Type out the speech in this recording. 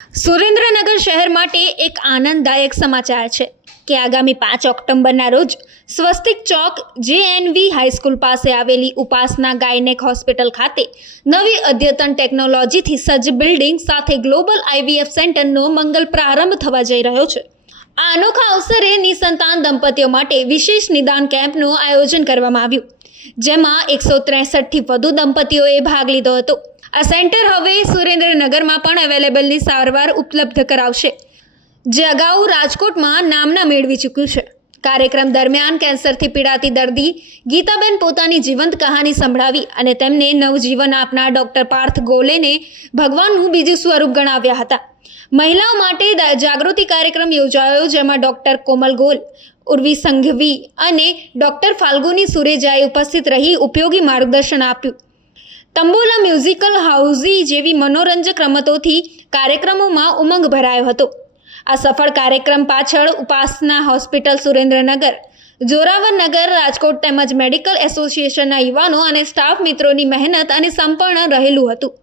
સુરેન્દ્રનગર શહેર માટે એક આનંદદાયક સમાચાર છે કે આગામી 5 ઓક્ટોબરના રોજ સ્વસ્તિક ચોક JNV હાઈસ્કૂલ પાસે આવેલી ઉપાસના ગાયનેક હોસ્પિટલ ખાતે નવી અદ્યતન ટેકનોલોજીથી સજ્જ બિલ્ડિંગ સાથે ગ્લોબલ IVF સેન્ટરનો મંગલ પ્રારંભ થવા જઈ રહ્યો છે। આ અનોખા અવસરે નિસંતાન દંપતીઓ માટે વિશેષ નિદાન કેમ્પનું આયોજન કરવામાં આવ્યું, જેમાં 163થી વધુ દંપતીઓએ ભાગ લીધો હતો। આ સેન્ટર હવે સુરેન્દ્રનગરમાં પણ અવેલેબલની સારવાર ઉપલબ્ધ કરાવશે, જે અગાઉ રાજકોટમાં નામના મેળવી ચૂક્યું છે। કાર્યક્રમ દરમિયાન કેન્સરથી પીડાતી દર્દી ગીતાબેન પોતાની જીવંત કહાની સંભળાવી અને તેમને નવજીવન આપનાર ડૉક્ટર પાર્થ ગોલેને ભગવાનનું બીજું સ્વરૂપ ગણાવ્યા હતા। મહિલાઓ માટે જાગૃતિ કાર્યક્રમ યોજાયો, જેમાં ડૉક્ટર કોમલ ગોલ, ઉર્વી સંઘવી અને ડૉક્ટર ફાલ્ગુની સુરેજાએ ઉપસ્થિત રહી ઉપયોગી માર્ગદર્શન આપ્યું। તંબોલા મ્યુઝિકલ હાઉઝી જેવી મનોરંજક રમતોથી કાર્યક્રમોમાં ઉમંગ ભરાયો હતો। આ સફળ કાર્યક્રમ પાછળ ઉપાસના હોસ્પિટલ સુરેન્દ્રનગર, જોરાવરનગર, રાજકોટ તેમજ મેડિકલ એસોસિએશનના યુવાનો અને સ્ટાફ મિત્રોની મહેનત અને સમર્પણ રહેલું હતું।